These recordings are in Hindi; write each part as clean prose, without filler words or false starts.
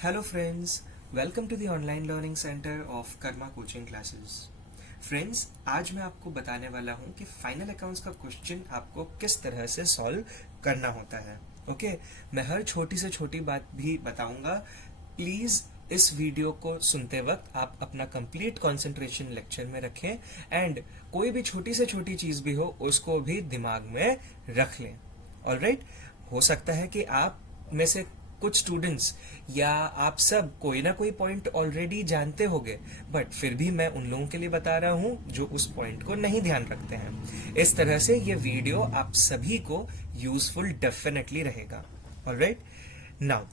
Hello friends, welcome to the online learning center of Karma Coaching Classes. Friends, आज मैं आपको बताने वाला हूं कि फाइनल अकाउंट्स का क्वेश्चन आपको किस तरह से सॉल्व करना होता है. ओके, मैं हर छोटी से छोटी बात भी बताऊंगा. प्लीज इस वीडियो को सुनते वक्त आप अपना कंप्लीट कंसंट्रेशन लेक्चर में रखें एंड कोई भी छोटी से छोटी चीज भी हो उसको भी दिमाग में रख लें. ऑलराइट, हो सकता है कि आप में से कुछ स्टूडेंट्स या आप सब कोई ना कोई पॉइंट ऑलरेडी जानते होंगे, बट फिर भी मैं उन लोगों के लिए बता रहा हूं जो उस पॉइंट को नहीं ध्यान रखते हैं. इस तरह से ये वीडियो आप सभी को यूजफुल डेफिनेटली रहेगा. ऑलराइट, नाउ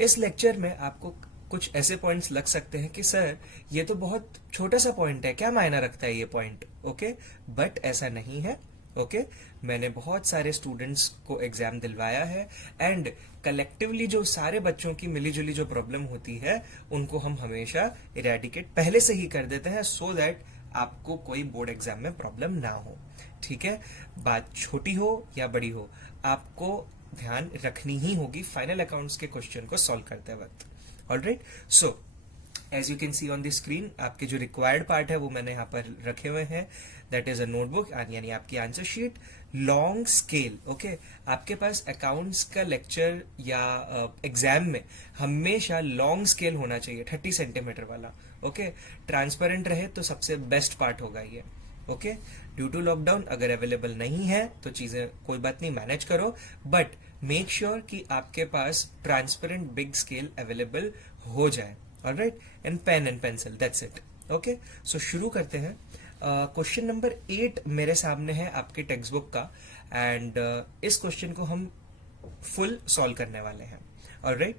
इस लेक्चर में आपको कुछ ऐसे पॉइंट्स लग सकते हैं कि सर ये तो बहुत छोटा सा पॉइंट है, क्या मायना रखता है ये पॉइंट. ओके, बट ऐसा नहीं है. ओके, मैंने बहुत सारे स्टूडेंट्स को एग्जाम दिलवाया है एंड कलेक्टिवली जो सारे बच्चों की मिलीजुली जो प्रॉब्लम होती है उनको हम हमेशा इरेडिकेट पहले से ही कर देते हैं सो दैट आपको कोई बोर्ड एग्जाम में प्रॉब्लम ना हो. ठीक है, बात छोटी हो या बड़ी हो, आपको ध्यान रखनी ही होगी फाइनल अकाउंट्स के क्वेश्चन को सॉल्व करते वक्त. Alright, so as you can see on the screen, आपके जो रिक्वायर्ड पार्ट है वो मैंने यहाँ पर रखे हुए हैं. दैट इज अ नोटबुक यानी आपकी answer sheet, long scale. Okay, आपके पास अकाउंट्स का लेक्चर या एग्जाम में हमेशा लॉन्ग स्केल होना चाहिए, 30 सेंटीमीटर वाला. ओके, ट्रांसपेरेंट रहे तो सबसे बेस्ट पार्ट होगा ये. ओके, ड्यू टू लॉकडाउन अगर अवेलेबल नहीं है तो चीजें कोई बात नहीं, मैनेज करो, बट मेक श्योर कि आपके पास ट्रांसपेरेंट बिग स्केल अवेलेबल हो जाए. Alright, and pen and pencil, that's it. Okay, so शुरू करते हैं. क्वेश्चन नंबर 8 मेरे सामने है आपके टेक्स्ट बुक का एंड इस क्वेश्चन को हम फुल सॉल्व करने वाले हैं. Alright,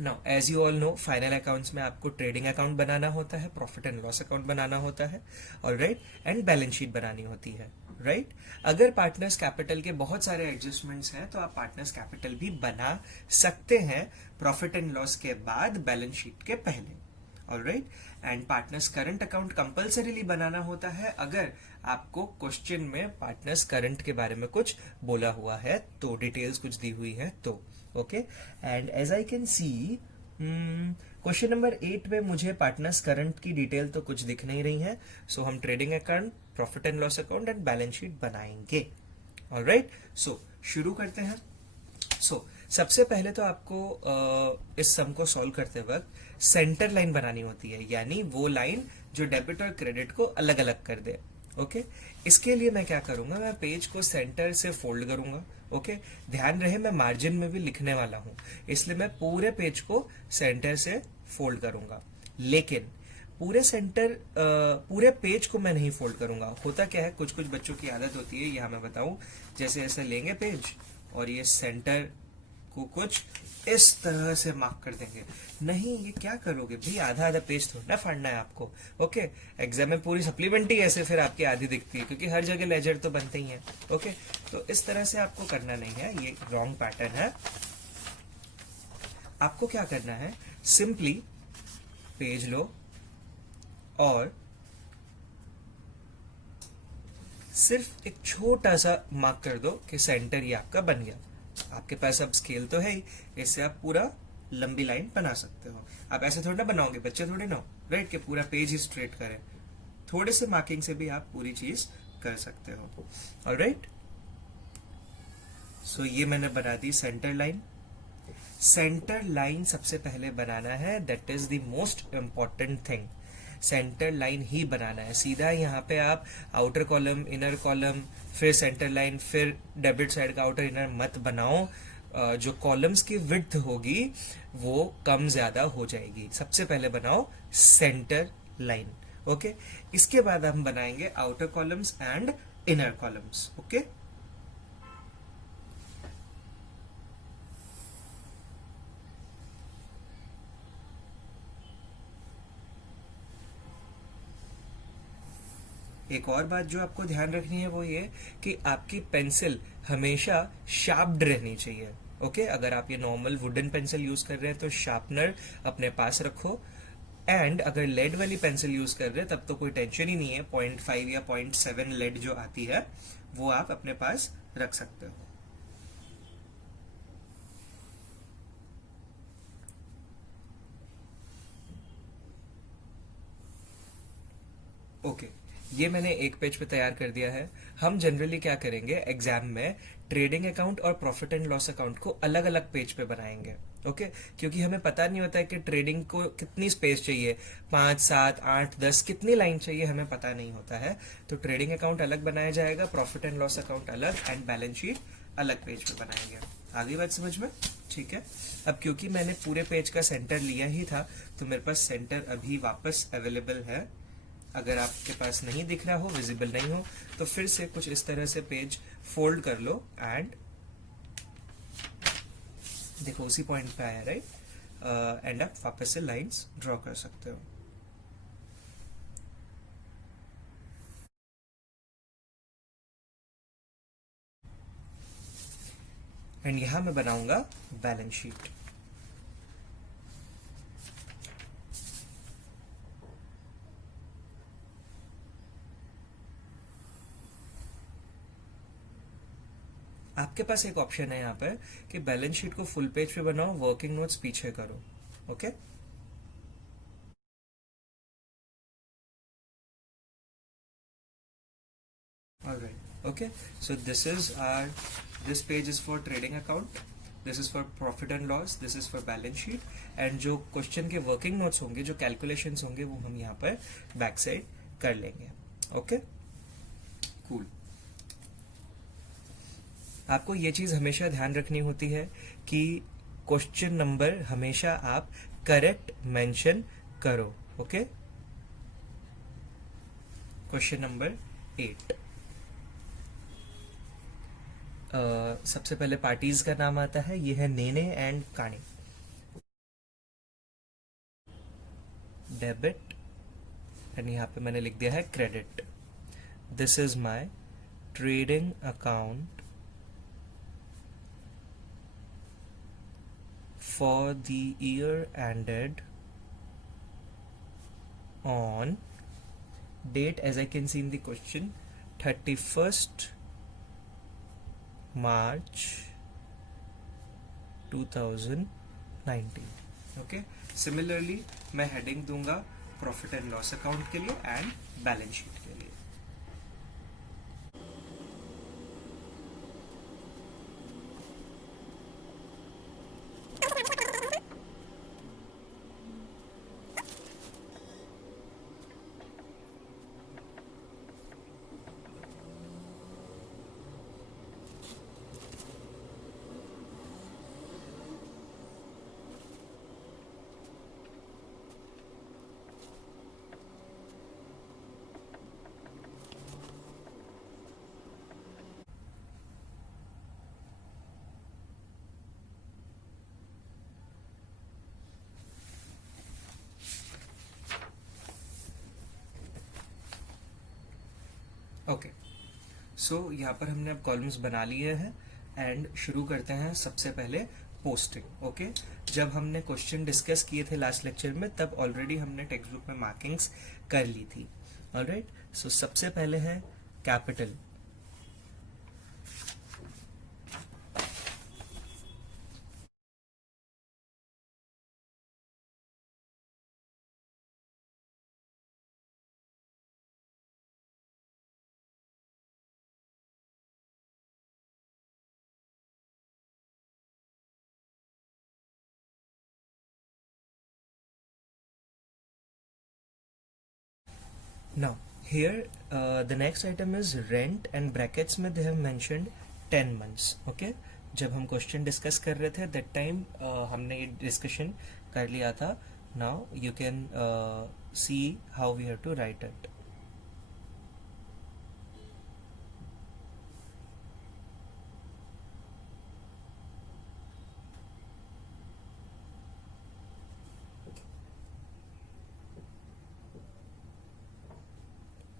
now as you all know, final accounts में आपको ट्रेडिंग अकाउंट बनाना होता है, प्रॉफिट एंड लॉस अकाउंट बनाना होता है. ऑलराइट, एंड बैलेंस शीट बनानी होती है. राइट, अगर पार्टनर्स कैपिटल के बहुत सारे एडजस्टमेंट्स हैं तो आप पार्टनर्स कैपिटल भी बना सकते हैं प्रॉफिट एंड लॉस के बाद, बैलेंस शीट के पहले. Alright, and partners current account compulsorily बनाना होता है अगर आपको क्वेश्चन में पार्टनर्स करंट के बारे में कुछ बोला हुआ है तो, डिटेल्स कुछ दी हुई है तो. Okay, and as I can see question number 8 में मुझे पार्टनर्स करंट की डिटेल तो कुछ दिख नहीं रही है, सो हम trading account, profit and loss account and balance sheet बनाएंगे. ऑलराइट, सो शुरू करते हैं. सो सबसे पहले तो आपको इस सम को सॉल्व करते वक्त सेंटर लाइन बनानी होती है, यानी वो लाइन जो डेबिट और क्रेडिट को अलग अलग कर दे. ओके, इसके लिए मैं क्या करूंगा, मैं पेज को सेंटर से फोल्ड करूंगा. ओके, ध्यान रहे मैं मार्जिन में भी लिखने वाला हूं, इसलिए मैं पूरे पेज को सेंटर से फोल्ड करूंगा. लेकिन पूरे पेज को मैं नहीं फोल्ड करूंगा. होता क्या है, कुछ कुछ बच्चों की आदत होती है, यहां मैं बताऊं, जैसे ऐसे लेंगे पेज और ये सेंटर को कुछ इस तरह से मार्क कर देंगे. नहीं, ये क्या करोगे भाई, आधा आधा पेज थोड़ा ना फाड़ना है आपको. ओके, एग्जाम में पूरी सप्लीमेंट्री ऐसे फिर आपकी आधी दिखती है क्योंकि हर जगह लेजर तो बनते ही हैं. ओके, तो इस तरह से आपको करना नहीं है, ये रॉन्ग पैटर्न है. आपको क्या करना है, सिंपली पेज लो और सिर्फ एक छोटा सा मार्क कर दो कि सेंटर ये आपका बन गया. आपके पास अब स्केल तो है ही, इससे आप पूरा लंबी लाइन बना सकते हो. आप ऐसे थोड़ी ना बनाओगे, बच्चे थोड़े ना, राइट, कि पूरा पेज ही स्ट्रेट करें. थोड़े से मार्किंग से भी आप पूरी चीज कर सकते हो. ऑलराइट, सो ये मैंने बना दी सेंटर लाइन. सेंटर लाइन सबसे पहले बनाना है, that is the most important thing. Centre line ही बनाना है. सीधा यहाँ पे आप आउटर कॉलम, इनर कॉलम, फिर सेंटर लाइन, फिर डेबिट साइड का आउटर इनर मत बनाओ. जो कॉलम्स की विड्थ होगी वो कम ज्यादा हो जाएगी. सबसे पहले बनाओ सेंटर लाइन. ओके, इसके बाद हम बनाएंगे outer columns and inner columns. Okay, एक और बात जो आपको ध्यान रखनी है वो ये कि आपकी पेंसिल हमेशा शार्प्ड रहनी चाहिए. ओके, अगर आप ये नॉर्मल वुडन पेंसिल यूज कर रहे हैं तो शार्पनर अपने पास रखो, एंड अगर लेड वाली पेंसिल यूज कर रहे हैं तब तो कोई टेंशन ही नहीं है. 0.5 या 0.7 लेड जो आती है वो आप अपने पास रख सकते हो. ओके, ये मैंने एक पेज पे तैयार कर दिया है। हम जनरली क्या करेंगे एग्जाम में, ट्रेडिंग अकाउंट और प्रॉफिट एंड लॉस अकाउंट को अलग अलग पेज पे बनाएंगे। ओके, क्योंकि हमें पता नहीं होता है कि ट्रेडिंग को कितनी स्पेस चाहिए, 5, 7, 8, 10 कितनी लाइन चाहिए, हमें पता नहीं होता है। तो ट्रेडिंग अकाउंट अलग बनाया जाएगा, प्रॉफिट एंड लॉस अकाउंट अलग, एंड बैलेंस शीट अलग पेज पे बनाएंगे। आगे बात समझ में? ठीक है। अब क्योंकि मैंने पूरे पेज का सेंटर लिया ही था, तो मेरे पास सेंटर अभी वापस अवेलेबल है। अगर आपके पास नहीं दिख रहा हो, विजिबल नहीं हो, तो फिर से कुछ इस तरह से पेज फोल्ड कर लो एंड देखो उसी पॉइंट पे आया, राइट। एंड आप वापस से लाइंस ड्रॉ कर सकते हो। एंड यहां मैं बनाऊंगा बैलेंस शीट। आपके पास एक ऑप्शन है यहाँ पर कि बैलेंस शीट को फुल पेज पे बनाओ, वर्किंग नोट्स पीछे करो। Okay, alright, okay, so this page is for trading account, this is for profit and loss, this is for balance sheet, and जो क्वेश्चन के वर्किंग नोट्स होंगे, जो कैलकुलेशंस होंगे, वो हम यहाँ पर बैक साइड कर लेंगे। Okay, cool. आपको ये चीज हमेशा ध्यान रखनी होती है कि क्वेश्चन नंबर हमेशा आप करेक्ट मेंशन करो। Okay, question number 8। सबसे पहले पार्टीज का नाम आता है, ये है नेने एंड कानी। डेबिट, एंड यहाँ पे मैंने लिख दिया है credit. This is my trading account for the year ended on date, as I can see in the question, 31st March 2019। Okay, similarly मैं हेडिंग दूंगा प्रॉफिट एंड लॉस अकाउंट के लिए एंड बैलेंस शीट के लिए। ओके, सो यहाँ पर हमने अब कॉलम्स बना लिए हैं एंड शुरू करते हैं। सबसे पहले पोस्टिंग। ओके, जब हमने क्वेश्चन डिस्कस किए थे लास्ट लेक्चर में, तब ऑलरेडी हमने टेक्स्ट बुक में मार्किंग्स कर ली थी। ऑलराइट, सो सबसे पहले है capital. Now, here the next item is rent, and brackets में they have mentioned 10 months. Okay, जब हम क्वेश्चन डिस्कस कर रहे थे that time हमने ये डिस्कशन कर लिया था. Now you can see how we have to write it.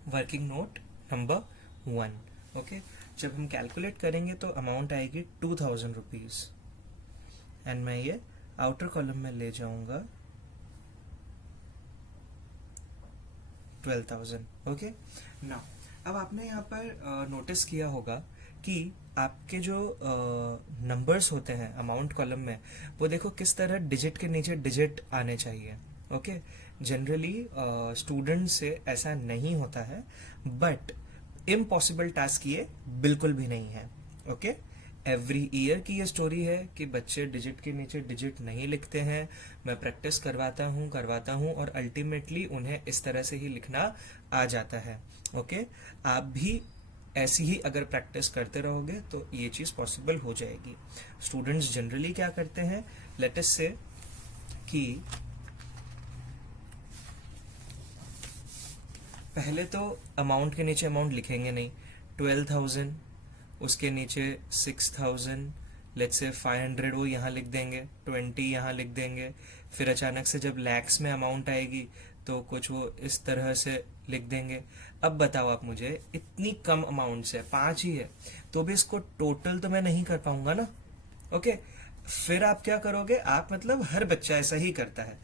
Working note number 1. Okay, जब हम कैलकुलेट करेंगे तो अमाउंट आएगी 2000 रुपीज, एंड मैं ये आउटर कॉलम में ले जाऊंगा 12,000. ओके, नाउ अब आपने यहाँ पर नोटिस किया होगा कि आपके जो नंबर्स होते हैं अमाउंट कॉलम में, वो देखो किस तरह डिजिट के नीचे डिजिट आने चाहिए. ओके, जनरली स्टूडेंट से ऐसा नहीं होता है, बट इम्पॉसिबल टास्क ये बिल्कुल भी नहीं है। ओके, एवरी ईयर की ये स्टोरी है कि बच्चे डिजिट के नीचे डिजिट नहीं लिखते हैं। मैं प्रैक्टिस करवाता हूँ और अल्टीमेटली उन्हें इस तरह से ही लिखना आ जाता है। ओके, आप भी ऐसी ही अगर प्रैक्टिस करते रहोगे तो ये चीज़ पॉसिबल हो जाएगी। स्टूडेंट्स जनरली क्या करते हैं, लेट अस से कि पहले तो अमाउंट के नीचे अमाउंट लिखेंगे नहीं। 12,000, उसके नीचे 6,000, लेट्स से 500 वो यहाँ लिख देंगे, 20 यहाँ लिख देंगे। फिर अचानक से जब लैक्स में अमाउंट आएगी तो कुछ वो इस तरह से लिख देंगे। अब बताओ आप मुझे, इतनी कम अमाउंट से 5 ही है तो भी इसको टोटल तो मैं नहीं कर पाऊंगा ना। ओके, फिर आप क्या करोगे, आप मतलब हर बच्चा ऐसा ही करता है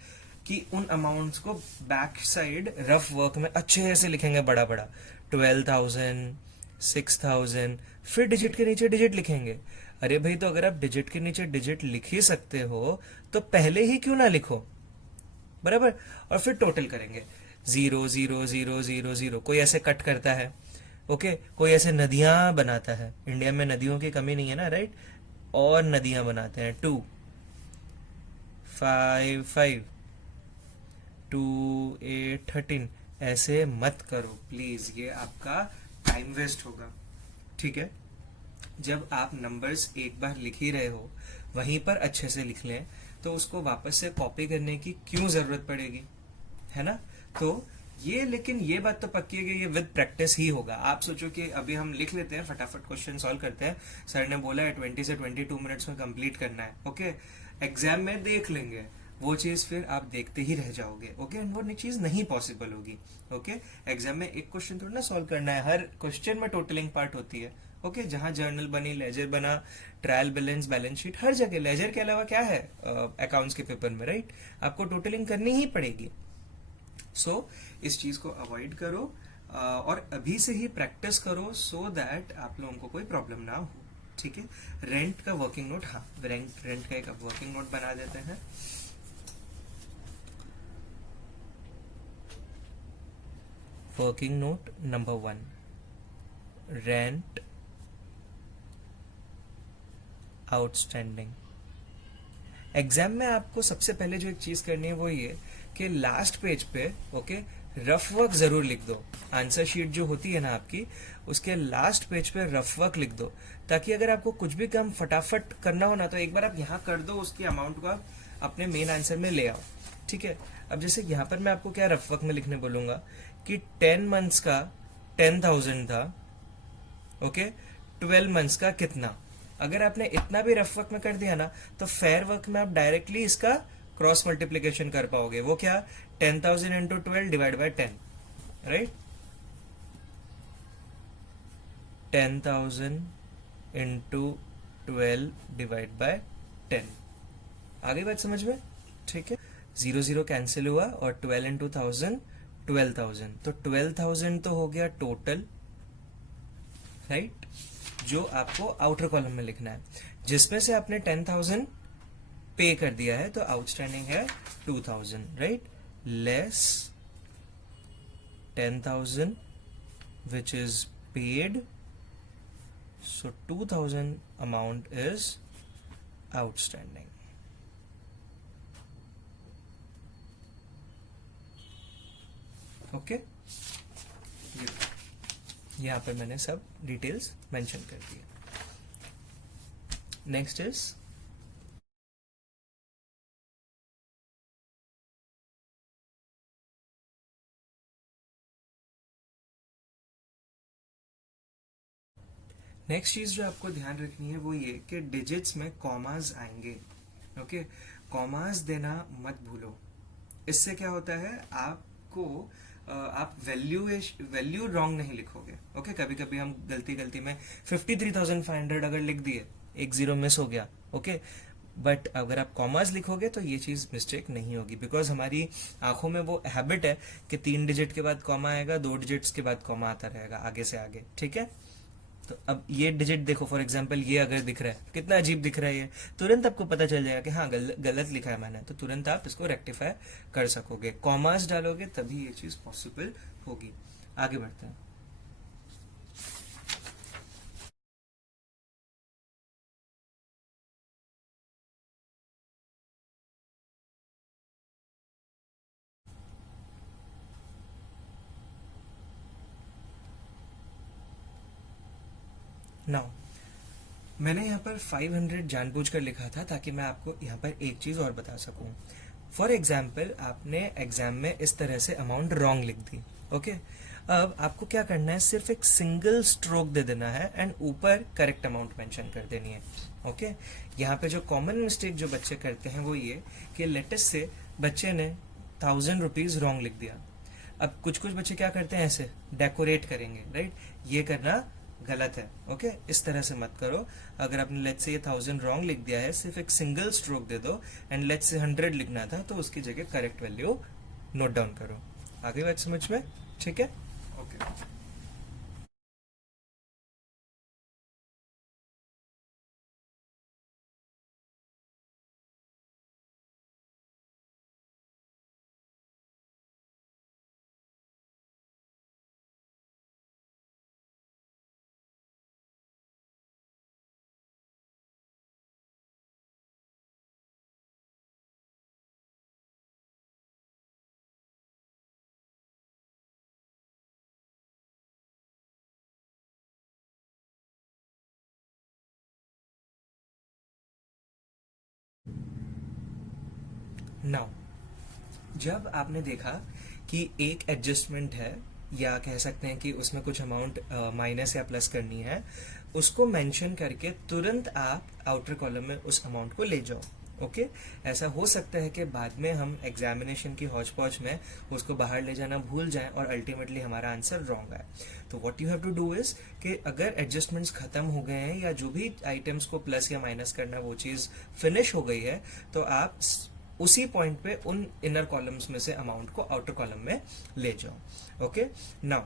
कि उन अमाउंट्स को बैक साइड रफ वर्क में अच्छे से लिखेंगे बड़ा बड़ा, 12,000, 6,000, फिर डिजिट के नीचे डिजिट लिखेंगे। अरे भाई, तो अगर आप डिजिट के नीचे डिजिट लिख ही सकते हो तो पहले ही क्यों ना लिखो, बराबर। और फिर टोटल करेंगे, 0 0 0 0 0। कोई ऐसे कट करता है, ओके, कोई ऐसे नदियां बनाता है। इंडिया में नदियों की कमी नहीं है ना, राइट। और नदियां बनाते हैं, 2 5 5 2 8 13। ऐसे मत करो प्लीज, ये आपका टाइम वेस्ट होगा। ठीक है, जब आप नंबर्स एक बार लिख ही रहे हो वहीं पर अच्छे से लिख लें, तो उसको वापस से कॉपी करने की क्यों जरूरत पड़ेगी, है ना। तो ये, लेकिन ये बात तो पक्की है कि ये विद प्रैक्टिस ही होगा। आप सोचो कि अभी हम लिख लेते हैं, फटाफट क्वेश्चन सॉल्व करते हैं, सर ने बोला है 20 से 22 मिनट्स में कंप्लीट करना है। ओके, एग्जाम में देख लेंगे वो चीज, फिर आप देखते ही रह जाओगे। ओके, एंड वो चीज नहीं पॉसिबल होगी। ओके, एग्जाम में एक क्वेश्चन थोड़ा ना सॉल्व करना है, हर क्वेश्चन में टोटलिंग पार्ट होती है। ओके, जहां जर्नल बनी, लेजर बना, ट्रायल बैलेंस, बैलेंस शीट, हर जगह लेजर के अलावा क्या है अकाउंट्स के पेपर में, राइट, आपको टोटलिंग करनी ही पड़ेगी। सो इस चीज को अवॉइड करो और अभी से ही प्रैक्टिस करो, सो दैट आप लोगों को कोई प्रॉब्लम ना हो। ठीक है, रेंट का वर्किंग नोट, हाँ, रेंट का एक वर्किंग नोट बना देते हैं। Working note number 1, rent outstanding. Exam में आपको सबसे पहले जो एक चीज करनी है वो ये कि लास्ट पेज पे, ओके, रफ वर्क जरूर लिख दो। आंसर शीट जो होती है ना आपकी, उसके लास्ट पेज पे रफ वर्क लिख दो, ताकि अगर आपको कुछ भी काम फटाफट करना हो ना, तो एक बार आप यहाँ कर दो, उसकी अमाउंट को आप अपने मेन आंसर में ले आओ। ठीक है, अब जैसे यहाँ पर मैं आपको क्या रफ वर्क में लिखने बोलूंगा कि 10 मंथ्स का 10,000 था, ओके, 12 मंथ्स का कितना। अगर आपने इतना भी रफ वर्क में कर दिया ना, तो फेयर वर्क में आप डायरेक्टली इसका क्रॉस मल्टीप्लीकेशन कर पाओगे। वो क्या, 10,000 into 12 divide by 10, right, 10,000 into 12 divide by 10। आगे बात समझ में, ठीक है। 0 0 कैंसिल हुआ और 12 इंटू 1000 12,000, तो 12,000 तो हो गया टोटल, राइट, जो आपको आउटर कॉलम में लिखना है, जिसमें से आपने 10,000 पे कर दिया है, तो आउटस्टैंडिंग है 2,000, right, less 10,000 which is paid, so 2,000 amount is outstanding. Okay, यहाँ पर मैंने सब डिटेल्स मेंशन कर दिया। नेक्स्ट इज नेक्स्ट चीज जो आपको ध्यान रखनी है वो ये कि डिजिट्स में कॉमास आएंगे। ओके, कॉमास देना मत भूलो। इससे क्या होता है, आपको आप वैल्यू रॉन्ग नहीं लिखोगे। ओके, कभी कभी हम गलती में 53,500 अगर लिख दिए, एक जीरो मिस हो गया, ओके, बट अगर आप कॉमास लिखोगे तो ये चीज मिस्टेक नहीं होगी, बिकॉज हमारी आंखों में वो हैबिट है कि 3 डिजिट के बाद कॉमा आएगा, 2 डिजिट्स के बाद कॉमा आता रहेगा आगे से आगे। ठीक है, तो अब ये डिजिट देखो, फॉर एग्जांपल ये अगर दिख रहा है, कितना अजीब दिख रहा है ये, तुरंत आपको पता चल जाएगा कि हाँ गलत लिखा है मैंने, तो तुरंत आप इसको रेक्टिफाई कर सकोगे। कॉमास डालोगे तभी ये चीज पॉसिबल होगी। आगे बढ़ते हैं। नाउ मैंने यहाँ पर 500 जानबूझकर लिखा था ताकि मैं आपको यहाँ पर एक चीज और बता सकूं। फॉर एग्जाम्पल आपने एग्जाम में इस तरह से अमाउंट रॉन्ग लिख दी, ओके। अब आपको क्या करना है, सिर्फ एक सिंगल स्ट्रोक दे देना है एंड ऊपर करेक्ट अमाउंट मेंशन कर देनी है, ओके। यहाँ पे जो कॉमन मिस्टेक जो बच्चे करते हैं वो ये कि लेटेस्ट से बच्चे ने 1000 रुपीज रॉन्ग लिख दिया। अब कुछ कुछ बच्चे क्या करते हैं, ऐसे डेकोरेट करेंगे, राइट। ये करना गलत है, ओके। इस तरह से मत करो। अगर आपने लेट्स से ये 1000 रॉन्ग लिख दिया है, सिर्फ एक सिंगल स्ट्रोक दे दो एंड लेट्स से 100 लिखना था तो उसकी जगह करेक्ट वैल्यू नोट डाउन करो। आगे बात समझ में? ठीक है, ओके। नाउ जब आपने देखा कि एक एडजस्टमेंट है, या कह सकते हैं कि उसमें कुछ अमाउंट माइनस या प्लस करनी है, उसको मेंशन करके तुरंत आप आउटर कॉलम में उस अमाउंट को ले जाओ, ओके। ऐसा हो सकता है कि बाद में हम एग्जामिनेशन की हौच पौच में उसको बाहर ले जाना भूल जाएं और अल्टीमेटली हमारा आंसर रॉन्ग आए। तो what you have to do is कि अगर एडजस्टमेंट्स खत्म हो गए हैं या जो भी आइटम्स को प्लस या माइनस करना वो चीज फिनिश हो गई है, तो आप उसी पॉइंट पे उन इनर कॉलम्स में से अमाउंट को आउटर कॉलम में ले जाओ, ओके। नाउ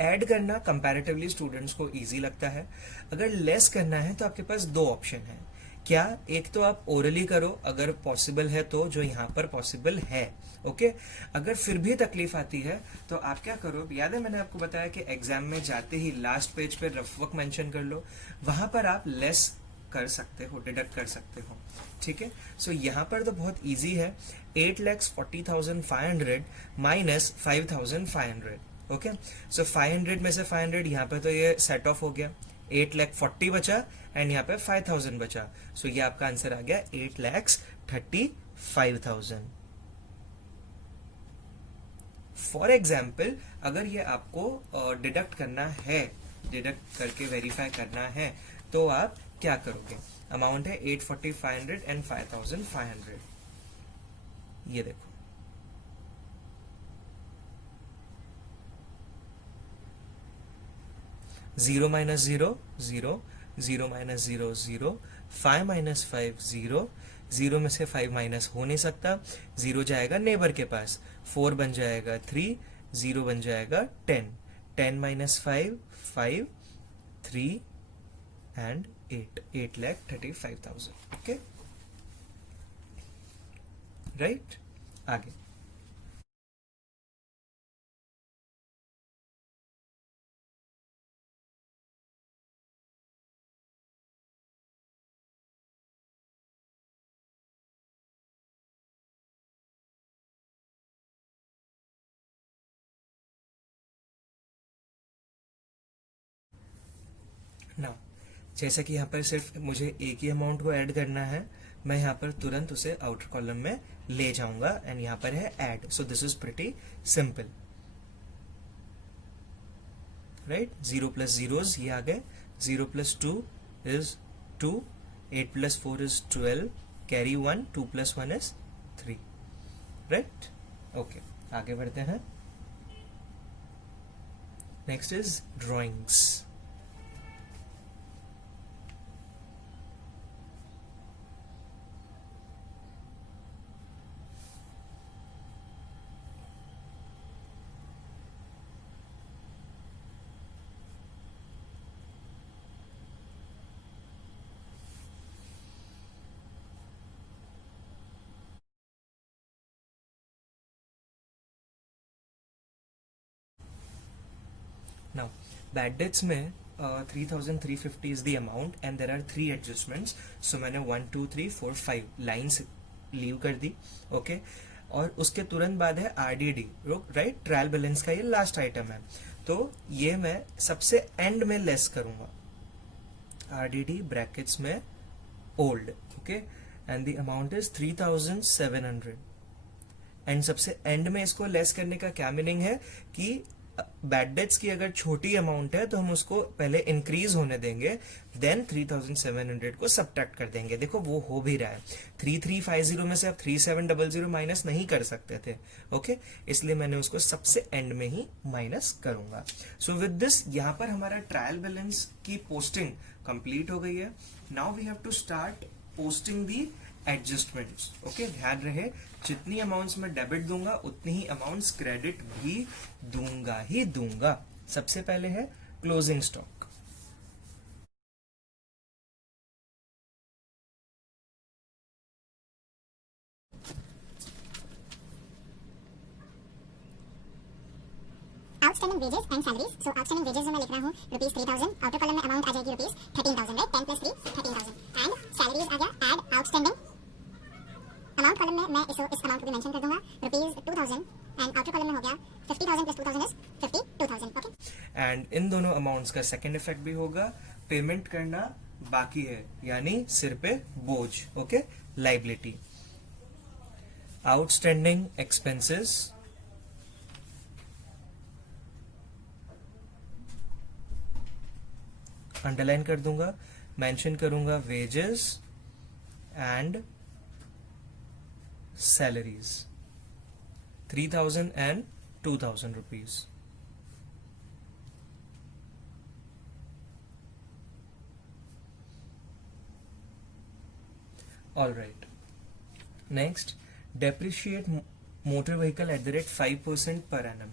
ऐड करना कंपैरेटिवली स्टूडेंट्स को इजी लगता है। अगर लेस करना है तो आपके पास दो ऑप्शन है। क्या, एक तो आप ओरली करो अगर पॉसिबल है तो, जो यहाँ पर पॉसिबल है, ओके। अगर फिर भी तकलीफ आती है तो आप क्या करो, याद है मैंने आपको बताया कि एग्जाम में जाते ही लास्ट पेज पे रफ वर्क मेंशन कर लो, वहां पर आप लेस कर सकते हो, डिडक्ट कर सकते हो, ठीक है। सो यहाँ पर तो बहुत इजी है, 8,40,500 माइनस 5,500, ओके। सो 500 में से 500 यहाँ पे तो ये सेट ऑफ हो गया, 8,40,000 बचा एंड यहाँ पे 5,000 बचा। सो ये आपका आंसर आ गया 8,35,000। फॉर एग्जाम्पल अगर ये आपको डिडक्ट करना है, डिडक्ट करके वेरीफाई करना है, तो आप क्या करोगे। अमाउंट है 8,40,500 एंड 5,500। ये देखो, 0 माइनस 0 0, 0 माइनस 0 0, 5 माइनस 5 0, 0 में से 5 माइनस हो नहीं सकता, 0 जाएगा नेबर के पास, 4 बन जाएगा 3, 0 बन जाएगा 10, 10 माइनस 5 5, 3 एंड 8, 8,35,000, ओके, राइट। आगे ना, जैसा कि यहाँ पर सिर्फ मुझे एक ही अमाउंट को ऐड करना है, मैं यहाँ पर तुरंत उसे आउटर कॉलम में ले जाऊंगा एंड यहाँ पर है add. So this is pretty simple, right. 0 plus zeros ये आ गए, 0 plus 2 is 2, 8 plus 4 is 12, carry 1, 2 plus 1 is 3, right, okay. आगे बढ़ते हैं। Next is drawings. Now bad debts में 3,350 is the amount and there are 3 adjustments. So मैंने 1 2 3 4 5 लाइन्स लीव कर दी. ओके और उसके तुरंत बाद है RDD, राइट, ट्रायल बैलेंस का ये लास्ट आइटम है. तो ये मैं सबसे एंड में लेस करूंगा. RDD ब्रैकेट्स में old. Okay and the amount is 3,700. And सबसे एंड में इसको लेस करने का क्या मीनिंग है कि बैड डेट्स की अगर छोटी अमाउंट है तो हम उसको पहले इंक्रीज होने देंगे, देन 3,700 को सब्ट्रैक्ट कर देंगे. देखो वो हो भी रहा है. 3,350 में से आप 3,700 माइनस नहीं कर सकते थे. ओके इसलिए मैंने उसको सबसे एंड में ही माइनस करूंगा. सो विद दिस यहाँ पर हमारा ट्रायल बैलेंस की पोस्टिंग कंप्लीट हो गई है. Now we have to start posting the adjustments. Okay ध्यान रहे जितनी अमाउंट्स में डेबिट दूंगा उतनी ही अमाउंट्स क्रेडिट भी दूंगा. सबसे पहले है closing stock. Outstanding wages and salaries. So outstanding wages जो मैं लिख रहा हूँ ₹3,000. आउटर कॉलम में अमाउंट आ जाएगी ₹13,000, राइट. 10 + 3 13,000. एंड सैलरीज आ गया एड आउटस्टैंडिंग. अमाउंट कॉलम में मैं इस अमाउंट को भी मेंशन कर दूंगा ₹2,000. एंड आउटर कॉलम में हो गया 50,000 + 2,000 इज 52,000. ओके एंड इन दोनों अमाउंट्स का सेकेंड इफेक्ट भी होगा. पेमेंट करना बाकी है यानी सिर पे बोझ. Okay liability. Outstanding expenses underline कर दूंगा. मेंशन करूंगा wages and salaries 3,000 and 2,000 rupees. All right. Next, depreciate motor vehicle at the rate 5% per annum.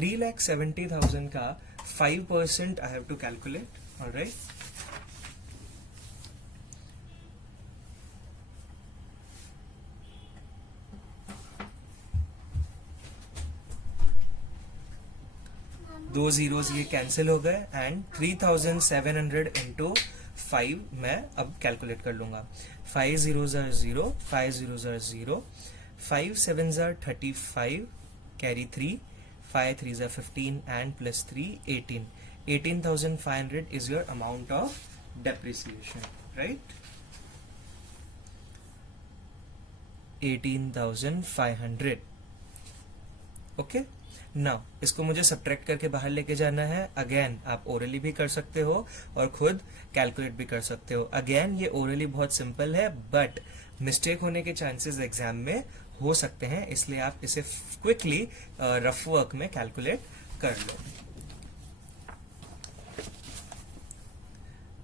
3,70,000 का 5% I have to calculate. All right. दो जीरोस ये कैंसिल हो गए एंड 3,700 इंटू 5 मैं अब कैलकुलेट कर लूंगा. 5 zeros are 0, 5 zeros are 0, 5 sevens are 35, carry 3, 5 threes are 15 and plus 3 18. 18,500 is your amount of depreciation, right? 18,500. Okay now इसको मुझे सब्ट्रैक्ट करके बाहर लेके जाना है. अगेन आप ओरली भी कर सकते हो और खुद कैलकुलेट भी कर सकते हो. अगेन ये ओरली बहुत सिंपल है बट मिस्टेक होने के चांसेस एग्जाम में हो सकते हैं, इसलिए आप इसे क्विकली रफ वर्क में कैलकुलेट कर लो.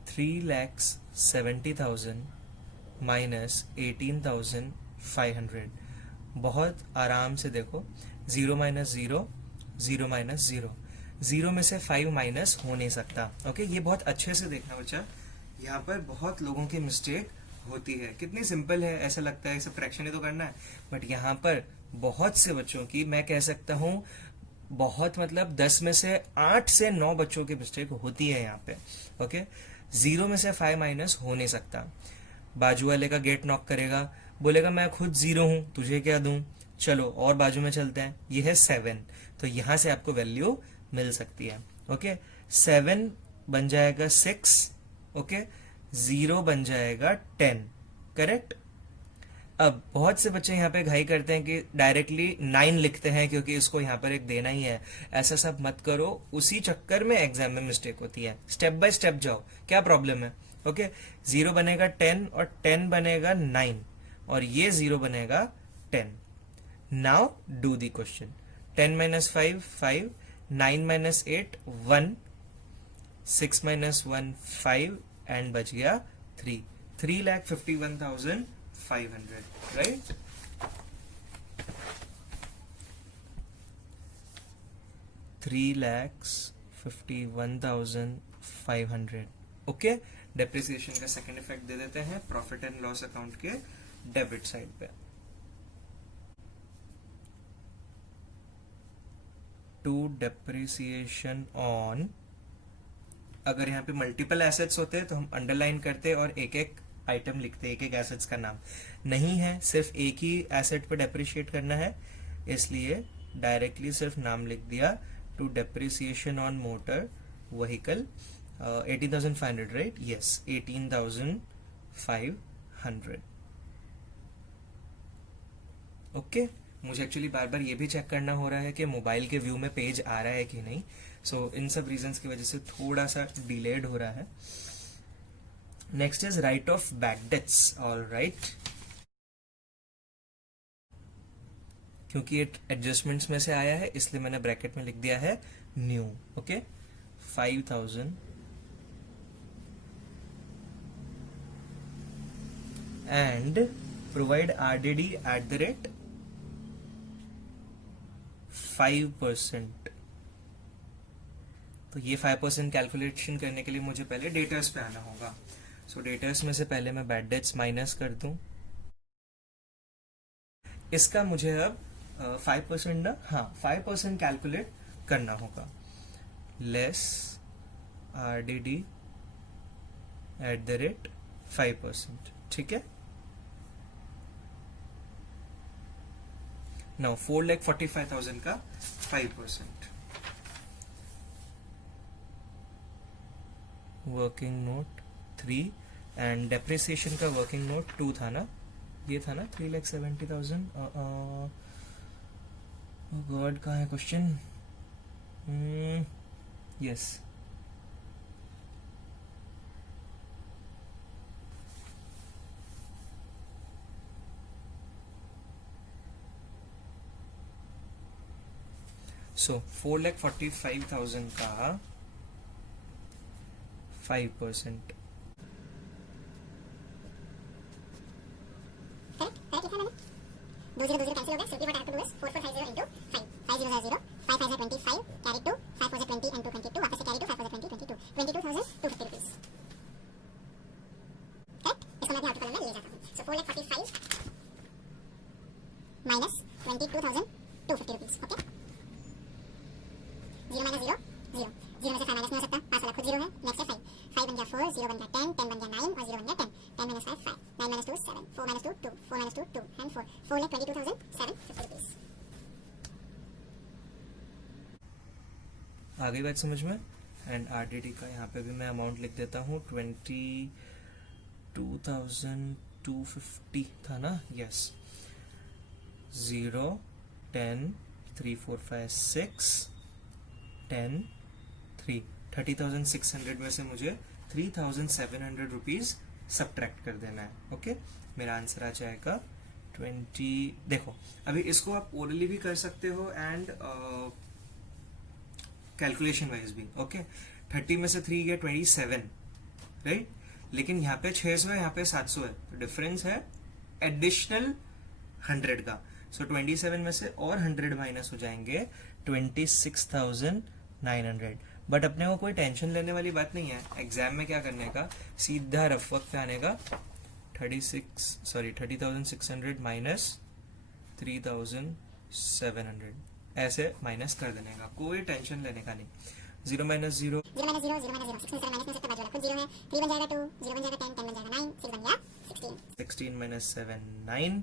3,70,000 माइनस 18,500. बहुत आराम से देखो. 0 माइनस 0, 0 माइनस 0. 0 में से 5 माइनस हो नहीं सकता. ओके ये बहुत अच्छे से देखना बच्चा. यहाँ पर बहुत लोगों की मिस्टेक होती है. कितनी सिंपल है, ऐसा लगता है इसे फ्रैक्शन ही तो करना है, बट यहाँ पर बहुत से बच्चों की, मैं कह सकता हूँ बहुत, मतलब 10 में से 8 से 9 बच्चों की मिस्टेक होती है यहाँ पे. ओके 0 में से 5 माइनस हो नहीं सकता. बाजू वाले का गेट नॉक करेगा, बोलेगा मैं खुद 0 हूं, तुझे क्या दूं. चलो और बाजू में चलते हैं. ये है 7, तो यहां से आपको वैल्यू मिल सकती है. ओके 7 बन जाएगा 6. ओके 0 बन जाएगा 10. करेक्ट. अब बहुत से बच्चे यहाँ पे घाई करते हैं कि डायरेक्टली 9 लिखते हैं क्योंकि इसको यहाँ पर एक देना ही है. ऐसा सब मत करो, उसी चक्कर में एग्जाम में मिस्टेक होती है. स्टेप बाय स्टेप जाओ, क्या प्रॉब्लम है. ओके 0 बनेगा 10 और 10 बनेगा 9 और ये 0 बनेगा 10. Now do the question. 10 minus 5 5, 9 minus 8 1, 6 minus 1 5 and बच गया 3. 3,51,500, राइट. $3,51,500. ओके डेप्रिसिएशन का सेकेंड इफेक्ट दे देते हैं प्रॉफिट एंड लॉस अकाउंट के डेबिट साइड पे. टू डेप्रिसिएशन ऑन, अगर यहाँ पे मल्टीपल एसेट्स होते तो हम अंडरलाइन करते और एक एक आइटम लिखते, एक एक एसेट्स का नाम। नहीं है, सिर्फ एक ही एसेट पे डेप्रिशिएट करना है, इसलिए डायरेक्टली सिर्फ नाम लिख दिया, to depreciation on motor vehicle 18,500, right? Yes, 18,500। Okay, मुझे एक्चुअली बार बार ये भी चेक करना हो रहा है कि मोबाइल के व्यू में पेज आ रहा है कि नहीं, सो इन सब रीजंस की वजह से थोड़ा सा डिलेड हो रहा है। Next is right of bad debts. All right, क्योंकि ये एडजस्टमेंट्स में से आया है इसलिए मैंने ब्रैकेट में लिख दिया है new. Okay, 5,000 and provide RDD at the rate 5%। तो ये 5% कैलकुलेशन करने के लिए मुझे पहले डेटर्स पे आना होगा। सो डेटर्स में से पहले मैं बैड डेट्स माइनस कर दूं। इसका मुझे अब 5% ना, हाँ 5% कैलकुलेट करना होगा। Less RDD at the rate 5%, ठीक है। नाउ 4,45,000 का 5%। वर्किंग नोट 3 एंड डेप्रिसिएशन का वर्किंग नोट 2 था ना, ये था ना 3,70,000। गॉड, कहाँ है क्वेश्चन? यस, सो 4,45,000 का 5%। करेक्ट लिखा मैंने। 2 0 2 0 कैंसिल हो गया। Simply what I have to do is 4450 into 5 5 0 0 5 5 25 carry to 5 4 20 and 2 22 वापस से कैरी टू 5 4 20 22 22,250 रुपीस। करेक्ट, इसको मैं अपने आउटपुट कॉलम में ले जाता हूं। सो 4,45,000 minus 22,250 रुपीस। ओके, 0 minus 0 0 0 में से 5 माइनस नहीं हो सकता, 5 वाला खुद 0 है। नेक्स्ट है 5 5 बन गया 4, 0 बन गया 10, 10 बन गया 9 और 0 बन गया 10। 10 minus 5 5, 9 minus 2 7, 4 minus 2 2, 4 minus 2 2 and 4 4,22,750 rupees. आ गई बात समझ में? एंड RDD का यहाँ पे भी मैं अमाउंट लिख देता हूँ, 22,250 था ना। यस, 0 10 3 4 5 6 10 3 30,600 में से मुझे 3,700 रुपीज सब्ट्रैक्ट कर देना है। ओके, मेरा आंसर आ जाएगा 20। देखो, अभी इसको आप ओरली भी कर सकते हो एंड कैलकुलेशन वाइज भी। ओके, 30 में से 3 गया 27, राइट? लेकिन यहाँ पे 600 है, यहाँ पे 700 है, तो डिफरेंस है एडिशनल 100 का। सो 27 में से और 100 माइनस हो जाएंगे 26,900। बट अपने को कोई टेंशन लेने वाली बात नहीं है। एग्जाम में क्या करने का, सीधा रफ वर्क पे आने का। 30,600 माइनस 3,700 ऐसे माइनस कर देने का, कोई टेंशन लेने का नहीं। 0 minus 0 0 minus 0 0 minus 0 6 में से माइनस नहीं हो सकता, बाजू वाला खुद 0 है। 3 बन जाएगा 2, 0 बन जाएगा 10, 10 बन जाएगा 9, 6 बन गया 16। 16 minus 7 9।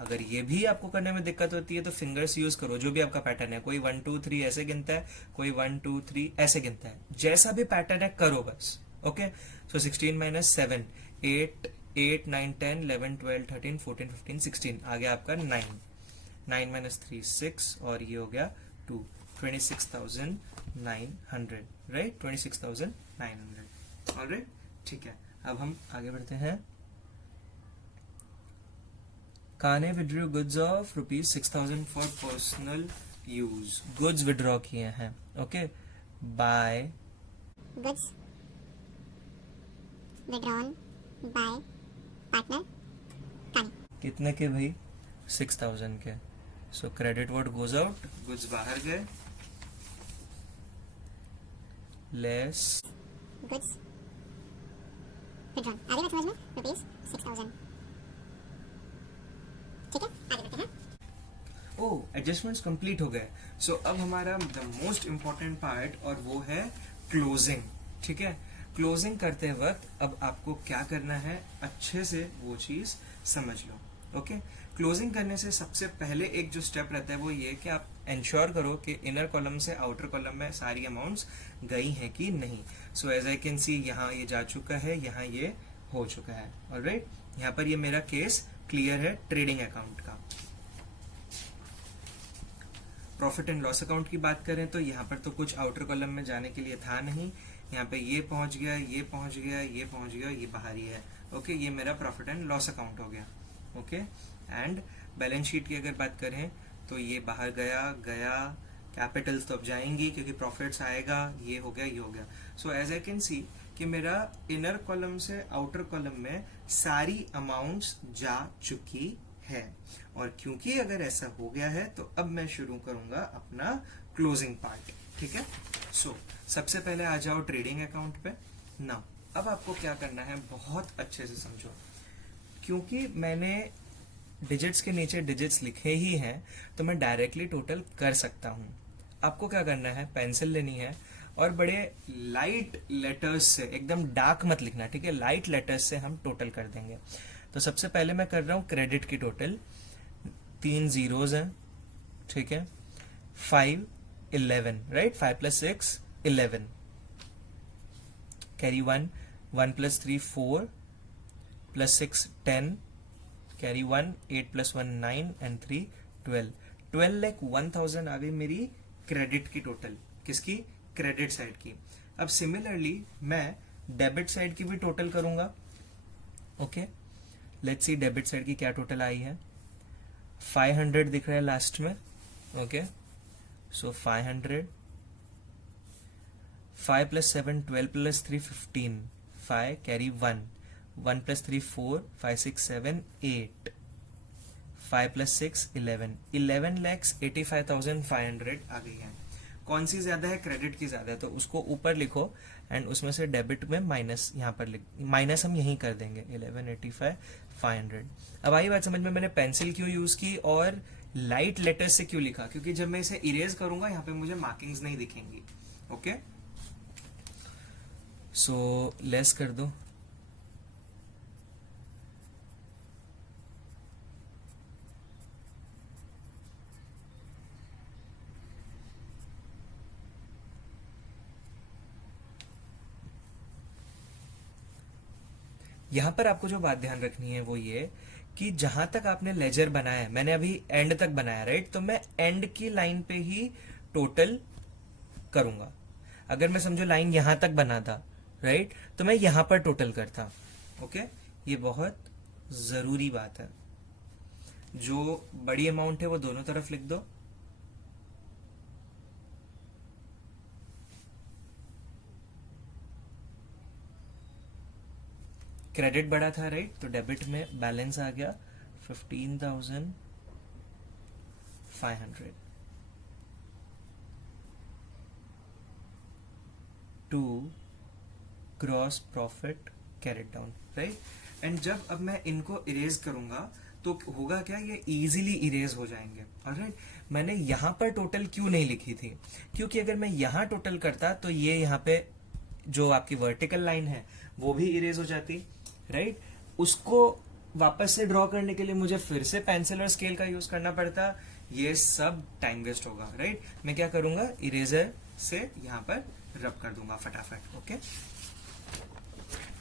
अगर ये भी आपको करने में दिक्कत होती है तो फिंगर्स यूज करो, जो भी आपका पैटर्न है। कोई 1 2 3 ऐसे गिनता है, कोई 1 2 3 ऐसे गिनता है, जैसा भी पैटर्न है करो बस। ओके, सो 16 minus 7 8 8 9 10 11 12 13 14 15 16 आ गया आपका 9। 9 minus 3 6 और ये हो गया 2, 26,900, राइट? 26,900। ऑलराइट, ठीक है। अब हम आगे बढ़ते हैं। काने withdraw goods of ₹6,000 for personal use. Goods withdraw किए हैं। Okay, by goods withdrawn by partner Kani। कितने के भाई? 6,000 के। सो credit what goes out, goods बाहर गए, लेस goods withdrawn। आगे बात समझ में? ₹6,000। ठीक है, आगे बढ़ते हैं। ओ एडजस्टमेंट्स कंप्लीट हो गए. सो अब हमारा द मोस्ट इम्पॉर्टेंट पार्ट और वो है क्लोजिंग. ठीक है, क्लोजिंग करते वक्त अब आपको क्या करना है, अच्छे से वो चीज समझ लो. ओके, क्लोजिंग करने से सबसे पहले एक जो स्टेप रहता है वो ये कि आप इंश्योर करो कि इनर कॉलम से आउटर कॉलम में सारी अमाउंट्स गई हैं कि नहीं. सो एज आई कैन सी यहाँ ये जा चुका है, यहाँ ये हो चुका है. ऑलराइट, यहाँ पर ये मेरा केस क्लियर है ट्रेडिंग अकाउंट का. प्रॉफिट एंड लॉस अकाउंट की बात करें तो यहाँ पर तो कुछ आउटर कॉलम में जाने के लिए था नहीं. यहाँ पे ये पहुंच गया, ये पहुंच गया, ये पहुंच गया, ये बाहर ही है. ओके, ये मेरा प्रॉफिट एंड लॉस अकाउंट हो गया. ओके, एंड बैलेंस शीट की अगर बात करें तो ये बाहर गया, कैपिटल्स तो अब जाएंगी क्योंकि प्रॉफिट्स आएगा, ये हो गया, ये हो गया. सो एज आई कैन सी कि मेरा इनर कॉलम से आउटर कॉलम में सारी अमाउंट्स जा चुकी है. और क्योंकि अगर ऐसा हो गया है तो अब मैं शुरू करूंगा अपना क्लोजिंग पार्ट. ठीक है, सो सबसे पहले आ जाओ ट्रेडिंग अकाउंट पे. नाउ अब आपको क्या करना है, बहुत अच्छे से समझो. क्योंकि मैंने डिजिट्स के नीचे डिजिट्स लिखे ही हैं तो मैं डायरेक्टली टोटल कर सकता हूं. आपको क्या करना है, पेंसिल लेनी है और बड़े लाइट लेटर्स से, एकदम डार्क मत लिखना. ठीक है, लाइट लेटर्स से हम टोटल कर देंगे. तो सबसे पहले मैं कर रहा हूं क्रेडिट की टोटल. 3 जीरोज हैं. ठीक है, 5 11, राइट, 5 + 6 11, कैरी 1 1 + 3 4 + 6 10, कैरी 1 8 + 1 9 and 3 12. 12,01,000 आ गई मेरी क्रेडिट की टोटल. किसकी, क्रेडिट साइड की. अब सिमिलरली मैं डेबिट साइड की भी टोटल करूंगा. Okay, let's see debit side की क्या टोटल आई है. 500 दिख रहा है लास्ट में. ओके, सो 500, 5 + 7 12 + 3 15, 5 कैरी 1 1 + 3 4 5 6 7 8, 5 + 6 11, 11,85,500 आ गई है. कौन सी ज्यादा है, क्रेडिट की ज्यादा है, तो उसको ऊपर लिखो एंड उसमें से डेबिट में माइनस यहाँ पर माइनस हम यहीं कर देंगे. 11,85,500. अब आई बात समझ में, मैंने पेंसिल क्यों यूज की और लाइट लेटर्स से क्यों लिखा, क्योंकि जब मैं इसे इरेज करूंगा यहाँ पे मुझे मार्किंग्स नहीं दिखेंगी. ओके, सो लेस कर दो. यहां पर आपको जो बात ध्यान रखनी है वो ये कि जहां तक आपने लेजर बनाया है, मैंने अभी एंड तक बनाया, राइट, तो मैं एंड की लाइन पे ही टोटल करूंगा. अगर मैं समझो लाइन यहां तक बना था, राइट, तो मैं यहां पर टोटल करता. ओके, ये बहुत जरूरी बात है. जो बड़ी अमाउंट है वो दोनों तरफ लिख दो. क्रेडिट बड़ा था, राइट, तो डेबिट में बैलेंस आ गया 15,500 to gross profit carried down, right. And जब अब मैं इनको इरेज करूंगा तो होगा क्या, ये इजीली इरेज हो जाएंगे. ऑलराइट, मैंने यहां पर टोटल क्यों नहीं लिखी थी, क्योंकि अगर मैं यहां टोटल करता तो ये यहाँ पे जो आपकी वर्टिकल लाइन है वो भी इरेज हो जाती, राइट. उसको वापस से ड्रॉ करने के लिए मुझे फिर से पेंसिल और स्केल का यूज करना पड़ता. ये सब टाइम वेस्ट होगा, राइट. मैं क्या करूंगा, इरेजर से यहाँ पर रब कर दूंगा फटाफट. ओके,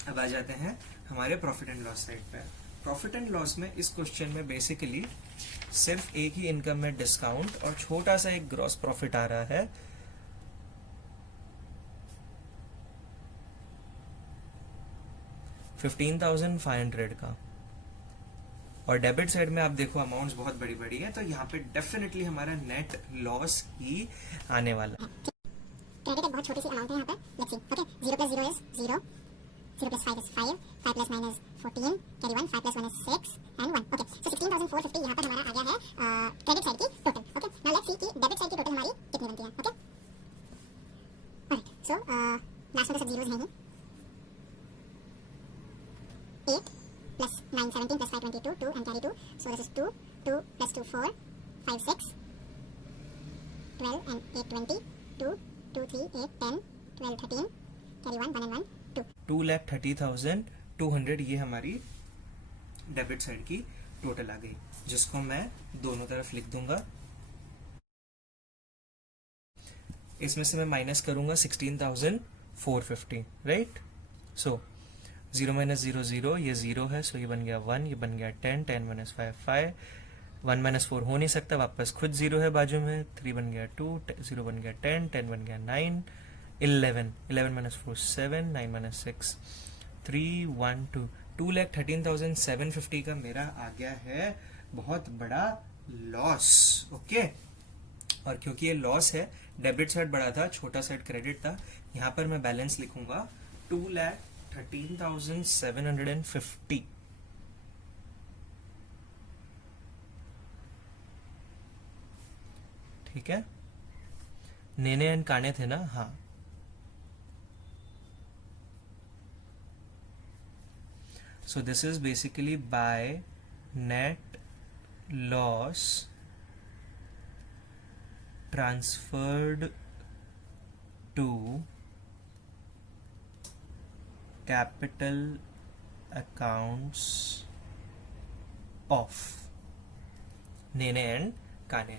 अब आ जाते हैं हमारे प्रॉफिट एंड लॉस साइड पे. प्रॉफिट एंड लॉस में इस क्वेश्चन में बेसिकली सिर्फ एक ही इनकम में डिस्काउंट और छोटा सा एक ग्रॉस प्रॉफिट आ रहा है. 15,500 का. और डेबिट साइड में आप देखो अमाउंट्स बहुत बड़ी बड़ी है, तो यहाँ पे डेफिनेटली हमारा नेट लॉस ही आने वाला. क्रेडिट एक बहुत छोटी सी अमाउंट है यहाँ पे. Let's see. Okay, 0 + 0 is 0, 0 + 5 is 5, 5 + 9 is 14, carry 1, 5 + 1 is 6 and 1. Okay, so 16,450 यहाँ पर हमारा आ गया है क्रेडिट साइड की total. Okay, now let's see कि डेबिट साइड की टोटल हमारी कितनी बनती है. ओके, ऑलराइट, सो लास्ट में तो सब जीरोस हैं ही. 8 + 9 17 + 5 22, 2 and carry 2, so this is 2 + 2 4 5 6 12 and 8 20, 2, 2 3 8 10, 12 13, carry 1 and 1, 2. 2,30,200 ये हमारी डेबिट साइड की टोटल आ गई, जिसको मैं दोनों तरफ लिख दूंगा। इसमें से मैं माइनस करूंगा 16,450, राइट। सो 0 माइनस 0 0, ये 0 है, सो ये बन गया 1, ये बन गया 10, 10 माइनस 5 5, 1 माइनस 4 हो नहीं सकता, वापस खुद 0 है बाजू में, 3 बन गया 2, 0 बन गया 10, 10 बन गया 9, 11, 11 माइनस 4 7, 9 माइनस 6 3 1 2, 2,13,750 का मेरा आ गया है बहुत बड़ा लॉस। ओके, और क्योंकि ये लॉस है, डेबिट साइड बड़ा था, छोटा साइड क्रेडिट था, यहाँ पर मैं बैलेंस लिखूंगा 2,13,750। ठीक है, नेने एंड काने थे ना, हाँ। So this is basically by net loss transferred to capital accounts of Nene and काने।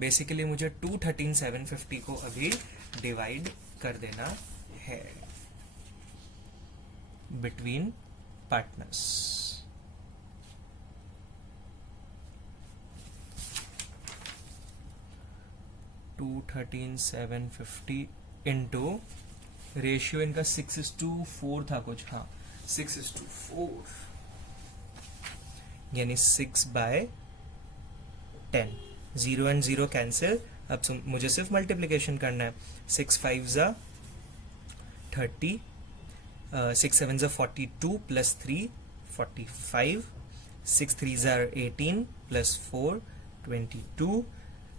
बेसिकली मुझे 213,750 को अभी डिवाइड कर देना है बिटवीन पार्टनर्स। $213,750 इंटू रेशियो इनका 6:4 था कुछ, हाँ 6:4, यानी 6/10। 0 एंड 0 कैंसिल, अब मुझे सिर्फ मल्टीप्लीकेशन करना है। 6 5 30, 6 7 42 प्लस 3 45, 6 3 18 प्लस 4 22,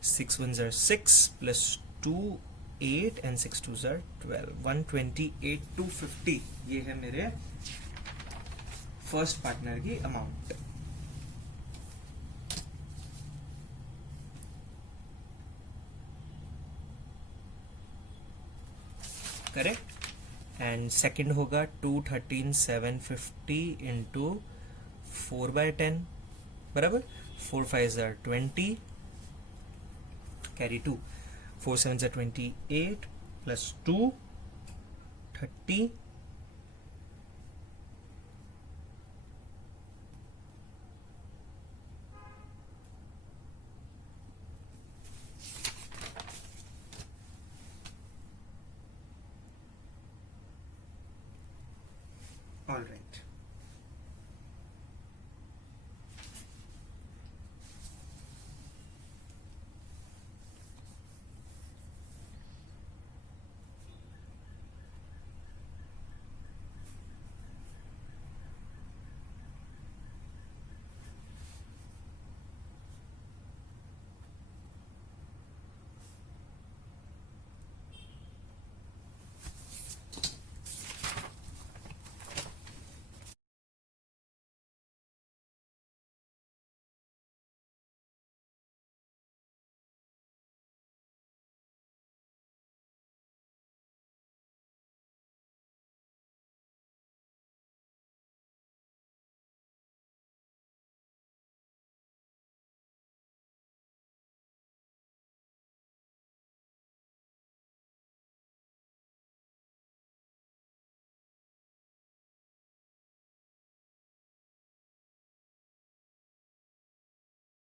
6 1 6 प्लस 2 8 एंड 6 2 12, 128,250 ये है मेरे फर्स्ट पार्टनर की अमाउंट। करेक्ट। एंड सेकंड होगा 213,750 इंटू 4/10 बराबर, 4 5 20, कैरी 2, 4 7 28 प्लस 2 30